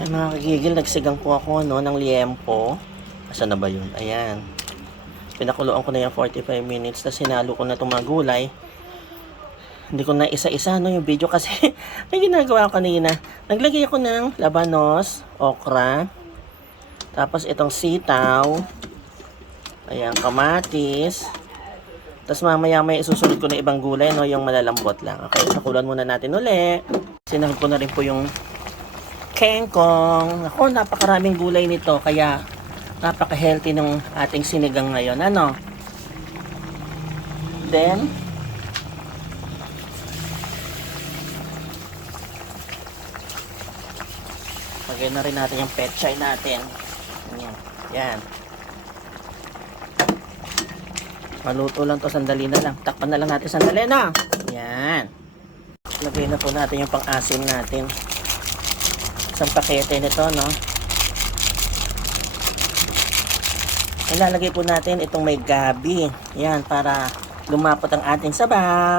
Yan mga kagigil, nagsigang po ako no, ng liempo. Asan na ba yun? Ayan. Pinakuloan ko na yung 45 minutes. Tapos sinalo ko na itong mga gulay. Hindi ko na isa-isa no, yung video kasi may ginagawa ko kanina. Naglagay ako ng labanos, okra, tapos itong sitaw, ayan, kamatis, tapos mamaya may isusunod ko na ibang gulay, no, yung malalambot lang. Okay, sakulan muna natin uli. Sinahod ko na rin po yung kengkong. Ako, napakaraming gulay nito, kaya napaka-healthy ng ating sinigang ngayon. Ano? Then, Lagyan na rin natin yung petchay natin. Yan. Yan. Maluto lang to, sandali na lang. Takpan na lang natin sandali na. Yan. Lagay na po natin yung pang-asim natin. Isang pakete nito, no? Ilalagay po natin itong may gabi. Yan, para lumapot ang ating sabaw.